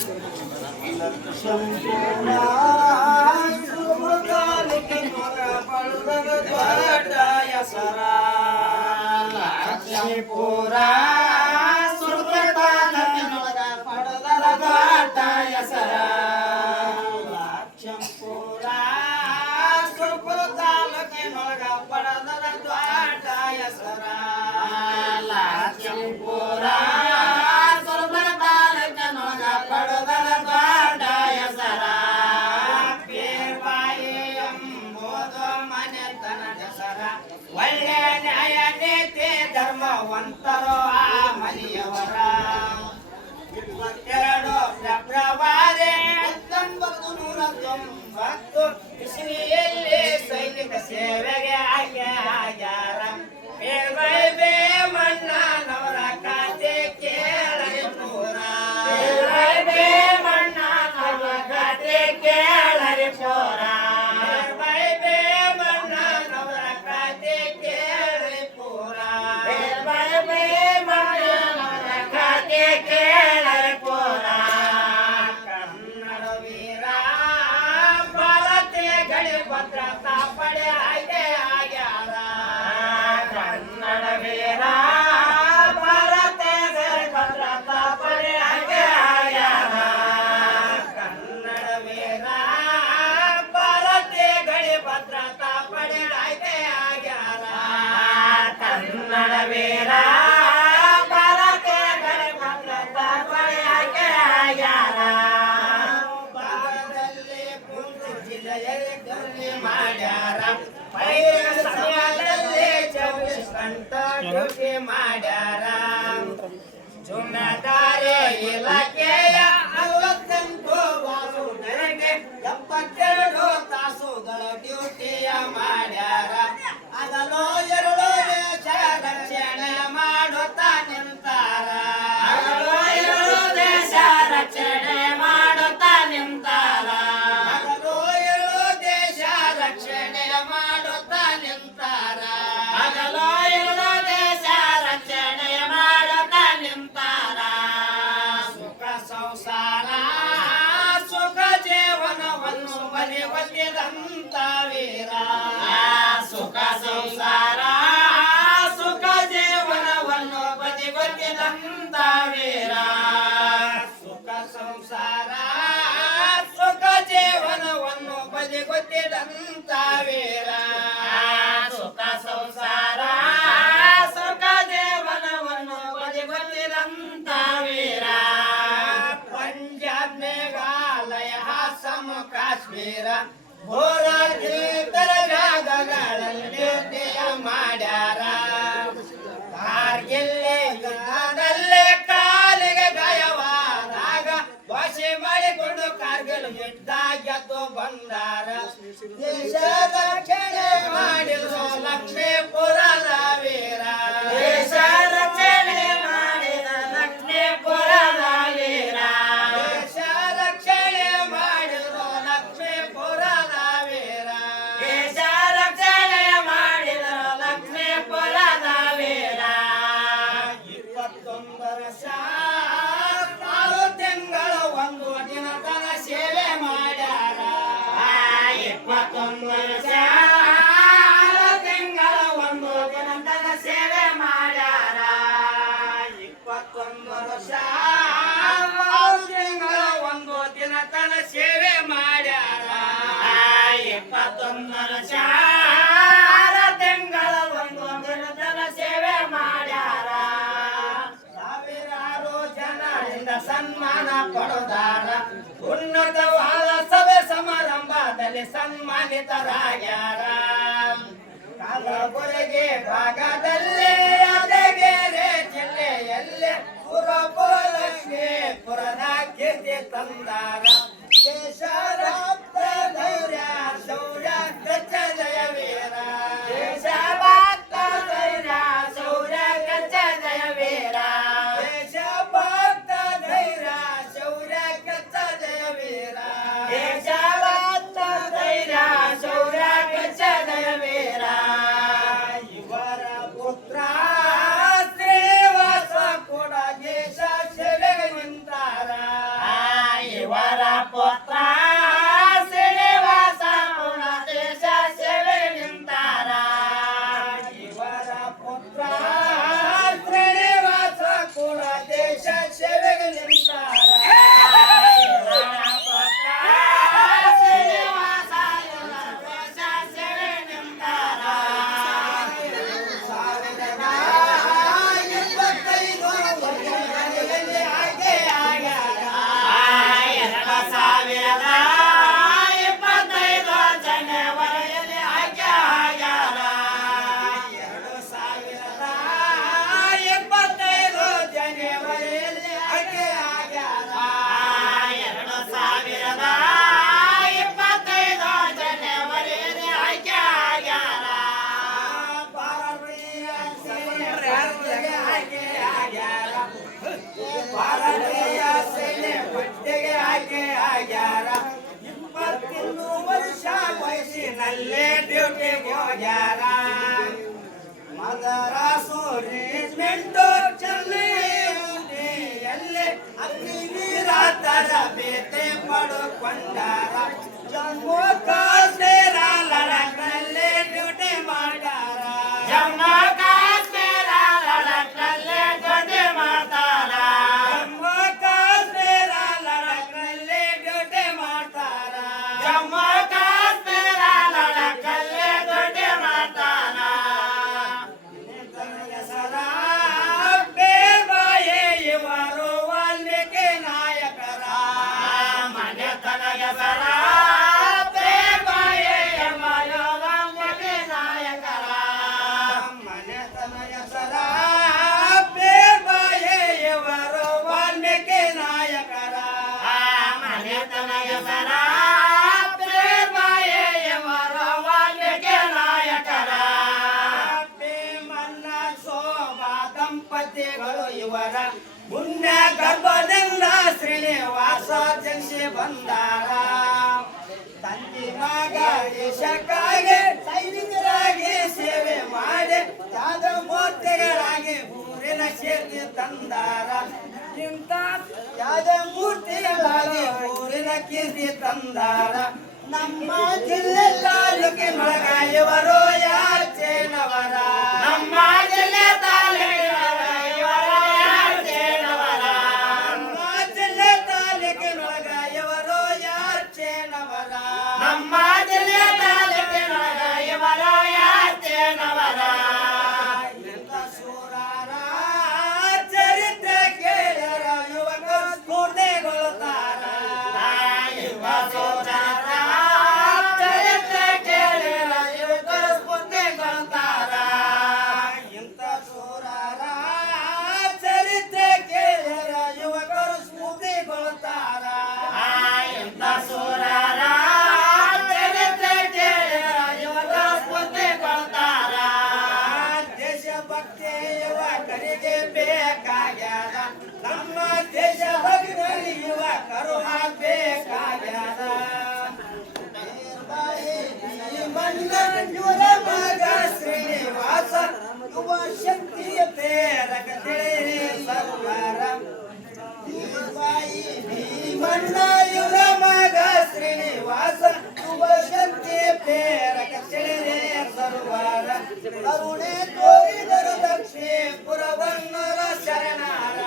ಲಕ್ಷ್ಮೀಪುರ ಸುರತಾಲೂಕಿನೊಳಗ ಪಡೆದರ ದೊಡ್ಡ ಹೆಸರ ಲಕ್ಷ್ಮೀಪುರ ಸುರಪುರ ತಾಲೂಕಿನೊಳಗ ಪಡೆದರ ದೊಡ್ಡ ಹೆಸರ ಲಕ್ಷ್ಮೀಪುರ ಸುರಪುರ ತಾಲೂಕಿನೊಳಗ ಪಡೆದರ ದೊಡ್ಡ ಹೆಸರ ಪೇರ್ಬಾಯಿ ಎಂಬುದು ಮನೆತನದ ಹೆಸರ ಒಳ್ಳೆ ನ್ಯಾಯ ನೀತಿ ಧರ್ಮವಂತರು ಆ ಮನೆಯವರ 22 ಫೆಬ್ರವರಿ 1990 ಇಸ್ವಿಯಲ್ಲಿ ಸೈನಿಕ ಸೇವೆಗೆ ಆಗ್ಯಾರ ಪೇರ್ಬಾಯಿ ಭೀಮಣ್ಣನವರ ಕಥೆ ಕೇಳರಿ ಪೂರ ಪೇರ್ಬಾಯಿ ಭೀಮಣ್ಣನವರ ಕಥೆ ಕೇಳರಿ ಪೂರ ಪೇರ್ಬಾಯಿ ಭೀಮಣ್ಣನವರ ಕಥೆ ಕೇಳರಿ ಪೂರ ಪೇರ್ಬಾಯಿ ಭೀಮಣ್ಣನವರ ಕಥೆ ಕೇಳರಿ ಪೂರ ಕನ್ನಡ ವೀರ ಭಾರತೀಯ ಗಡಿ ಭದ್ರತಾ ಪಡೆ ಆಗ್ಯಾರ ಕನ್ನಡ ವೀರ ಭಾರತೀಯ ಗಡಿ ಭದ್ರತಾ ಪಡೆ ಆಗ್ಯಾರ ಕನ್ನಡ ವೀರ ಭಾರತೀಯ ಗಡಿ ಭದ್ರತಾ ಪಡೆ ಆಗ್ಯಾರ ಕನ್ನಡ ವೀರ ಭಾರತೀಯ ಗಡಿ ಭದ್ರತಾ ಪಡೆ ಆಗ್ಯಾರ ಭಾರತದಲ್ಲಿ ಕುಂದು ಜಿಲ್ಲೆಯಲ್ಲಿ ಧರಣಿ ಮಾಡ್ಯಾರ ಪೈರ ಸಮಯದಲ್ಲಿ 24 ಗಂಟೆ ಡ್ಯೂಟಿ ಮಾಡ್ಯಾರ ಜುಮ್ಮೆದಾರಿ ಇಲಾಖೆಯ 48 ವಾಸುಗಳಿಗೆ 72 ತಾಸುಗಳ ಡ್ಯೂಟಿಯ ಮಾಡ್ಯಾರ ಅದನ್ನು 2 ದೇಶ ರಕ್ಷಣೆ ಮಾಡುತ್ತಾ ನಿಂತಾರ ಅದನ್ನು 2 ದೇಶ ರಕ್ಷಣೆ ಮಾಡುತ್ತಾ ನಿಂತಾರ ಅದನ್ನು 2 ದೇಶ ರಕ್ಷಣೆ ಮಾಡುತ್ತಾ ನಿಂತಾರ ಅದನ್ನು 2 ದೇಶ ರಕ್ಷಣೆ ಮಾಡುತ್ತಾ ನಿಂತಾರ ಸುಖ ಸಂಸಾರ ಸುಖ ಜೀವನವನ್ನು ಬಲಿವತ್ತಿದಂತ ವೀರ ಸುಖ ಸಂಸಾರ ಸುಖ ಜೀವನವನ್ನು ಬದಿಗೊತ್ತಿದಂತ ವೀರ ಸುಖ ಸಂಸಾರ ಸುಖ ಜೀವನವನ್ನು ಬದಿಗೊತ್ತಿದಂತ ವೀರ ಸುಖ ಸಂಸಾರ ಸುಖ ಜೀವನವನ್ನು ಬದಿಗೊತ್ತಿದಂತ ವೀರ ಪಂಜಾಬ್ ಮೇಘಾಲಯ ಅಸ್ಸಾಂ ಕಾಶ್ಮೀರ ಹೋರಾಟೇತರ ಜಾಗಗಳಲ್ಲಿ ಡ್ಯೂಟಿಯ ಮಾಡ್ಯಾರ ಕಾರ್ಗಿಲ್ ಯುದ್ಧದಲ್ಲಿ ಕಾಲಿಗೆ ಗಾಯವಾದಾಗ ವಾಸಿ ಮಾಡಿಕೊಂಡು ಕಾರ್ಗಿಲ್ ಯುದ್ಧ ಗೆದ್ದು ಬಂದಾರ ದೇಶ ರಕ್ಷಣೆ ಮಾಡಿದ್ರು ಲಕ್ಷ್ಮೀಪುರದ ವೀರ ದೇಶ ರಕ್ಷಣೆ ಮಾಡಿದ ಲಕ್ಷ್ಮೀಪುರದ ವೀರ ದೇಶ ರಕ್ಷಣೆ ಮಾಡಿದ್ರು ಲಕ್ಷ್ಮೀಪುರದ ವೀರ ದೇಶ ರಕ್ಷಣೆ ಮಾಡಿದ್ರು ಲಕ್ಷ್ಮೀಪುರದ ವೀರ 21 ವರ್ಷ 6 ತಿಂಗಳು 1 ದಿನ ತನ ಸೇವೆ ಮಾಡ್ಯಾರ 21 ವರ್ಷ 6 ತಿಂಗಳು 1 ದಿನ ತನ ಸೇವೆ ಮಾಡ್ಯಾರ 21 ವರ್ಷ 6 ತಿಂಗಳು 1 ದಿನ ತನ ಸೇವೆ ಮಾಡ್ಯಾರ 21 ವರ್ಷ 6 ತಿಂಗಳು 1 ದಿನ ತನ ಸೇವೆ ಮಾಡ್ಯಾರ ಸಾವಿರಾರು ಜನರಿಂದ ಸನ್ಮಾನ ಪಡೆದಾರ ಉನ್ನತವಾದ ಸಭೆ ಸಮಾರಂಭದಲ್ಲಿ ಸನ್ಮಾನಿತರಾಗ್ಯಾರ ಕಲಬುರಗಿ ಭಾಗದಲ್ಲಿ ಅಧಗೆರೆ ಜಿಲ್ಲೆಯಲ್ಲಿ ಸುರಪುರ ಲಕ್ಷ್ಮೀಪುರದ ಕೀರ್ತಿ ತಂದಾರ ದೇಶ ಭಕ್ತ ಧೈರ್ಯ ಶೌರ್ಯ ಗಚ್ಚ ಜಯ ವೀರ ದೇಶ ಭಕ್ತ ಧೈರ್ಯ ಶೌರ್ಯ ಗಚ್ಚ ಜಯ ವೀರ ದೇಶ ಭಕ್ತ ಧೈರ್ಯ ಶೌರ್ಯ ಗಚ್ಚ ಜಯ ವೀರ ದೇಶ ಭಕ್ತ ಧೈರ್ಯ ಶೌರ್ಯ ಗಚ್ಚ ಜಯ ವೀರ ಇವರ ಪುತ್ರ ಶ್ರೀವಾಸ ಕೂಡ ದೇಶ ಸೇವೆಗೆ ನಿಂತಾರ ಭಾರತೀಯ ಸೇನೆ ಪಟ್ಟೆಗೆ ಆಯ್ಕೆ ಆಗ್ಯಾರ 21 ವರ್ಷ ವಯಸ್ಸಿನಲ್ಲೇ ಡ್ಯೂಟಿಗೆ ಹೋಗ್ಯಾರ ಮದರಾಸು ರೆಜಿಮೆಂಟು ಚೆನ್ನೈಯಲ್ಲಿ ಅಗ್ನಿವೀರ ತರಬೇತಿ ಪಡೆದುಕೊಂಡಾರ ಜಮ್ಮು ಕಾಶ್ಮೀರ ಲಡಾಖ್ನಲ್ಲಿ ಡ್ಯೂಟಿ ಮಾಡ್ಯಾರ ಜಮ್ಮು ಕಾಶ್ಮೀರ ಲಡಾಖ್ನಲ್ಲಿ ಡ್ಯೂಟಿ ಮಾಡ್ತಾರ ಜಮ್ಮು ಕಾಶ್ಮೀರ ಲಡಾಖ್ನಲ್ಲಿ ಡ್ಯೂಟಿ ಮಾಡ್ತಾರ ಜಮ್ಮು ಕಾಶ್ಮೀರ ಲಡಾಖ್ನಲ್ಲಿ ಡ್ಯೂಟಿ ಮಾಡ್ತಾರ ಹೆಸರ ಬೇಬಾಯಿ ಇವರು ವಾಲ್ಮೀಕಿ ನಾಯಕರ ಮನೆತನ ಹೆಸರ ಬೇಬಾಯಿ ಇವರು ವಾಲ್ಮೀಕಿ ನಾಯಕರ ಮನೆತನ ಹೆಸರ ಬೇಬಾಯಿ ಇವರು ವಾಲ್ಮೀಕಿ ನಾಯಕರ ಮನೆತನ ಹೆಸರ ಬೇಬಾಯಿ ಇವರು ವಾಲ್ಮೀಕಿ ನಾಯಕರ ಭೀಮಣ್ಣ ಶೋಭಾ ದಂಪತಿಗಳು ಇವರ ಪುಣ್ಯ ಗರ್ಭದಿಂದ ಶ್ರೀನಿವಾಸ ಜನಿಸಿ ಬಂದಾರ ತಂದೆ ಮಗ ದೇಶಕ್ಕಾಗಿ ಸೈನಿಕರಾಗಿ ಸೇವೆ ಮಾಡಿ ತ್ಯಾಗಮೂರ್ತಿಗಳಾಗಿ ಊರಿನ ಸೇರಿ ತಂದಾರ ಇಂಥ ತ್ಯಾಗಮೂರ್ತಿಗಳಾಗಿ ಊರಿನ ಕೀರ್ತಿ ತಂದಾರ ನಮ್ಮ ಜಿಲ್ಲೆ ತಾಲೂಕಿನೊಳಗ ಇವರು ಯಾಚೇನವರ ನಮ್ಮ ಜಿಲ್ಲೆ ತಾಲೂಕಿನೊಳಗ ಇವರು ಯಾಚೇನವರ ನಮ್ಮ ಜಿಲ್ಲೆ ತಾಲೂಕಿನೊಳಗ ಇವರು ಯಾಚೇನವರ ನಮ್ಮ ಜಿಲ್ಲೆ ತಾಲೂಕಿನೊಳಗ ಇವರು ಯಾಚೇನವರ ಎಂತ ಸೂರರ ಚರಿತ್ರೆ ಕೇಳರ ಯುವಕರು ಸ್ಫೂರ್ತಿಗೊಳ್ತಾರ ಯುವ ಸೂರರ ಚರಿತ್ರೆ ಕೇಳರ ಯುವಕರು ಸ್ಫೂರ್ತಿಗೊಳ್ತಾರ ಇಂಥ ಸೂರರ ಚರಿತ್ರೆ ಕೇಳರ ಯುವಕರು ಸ್ಫೂರ್ತಿಗೊಳ್ತಾರ ಇಂಥ ಸೂರರ ಚರಿತ್ರೆ ಕೇಳರ ಯುವಕರು ಸ್ಫೂರ್ತಿಗೊಳ್ತಾರ ದೇಶಭಕ್ತಿ ಯುವಕರಿಗೆ ಬೇಕಾಗ್ಯಾದ ನಮ್ಮ ದೇಶಭಕ್ತಿ ಯುವಕರು ಬೇಕಾಗ್ಯಾದ ಇವರ ಮಗ ಶ್ರೀನಿವಾಸ ಯುವ ಶಕ್ತಿಯ ಪ್ರೇರಕ ತಿಳಿ ಸರ್ವರ ಭೀಮಣ್ಣ ಇವರ ಮಗ ಶ್ರೀನಿವಾಸ ಯುವ ಶಕ್ತಿಯ ಪ್ರೇರಕ ತಿಳಿ ಸರ್ವರ ಕರುಣೆ ತೋರಿದರು ದಕ್ಷಿಣಪುರವನ್ನರ ಶರಣರ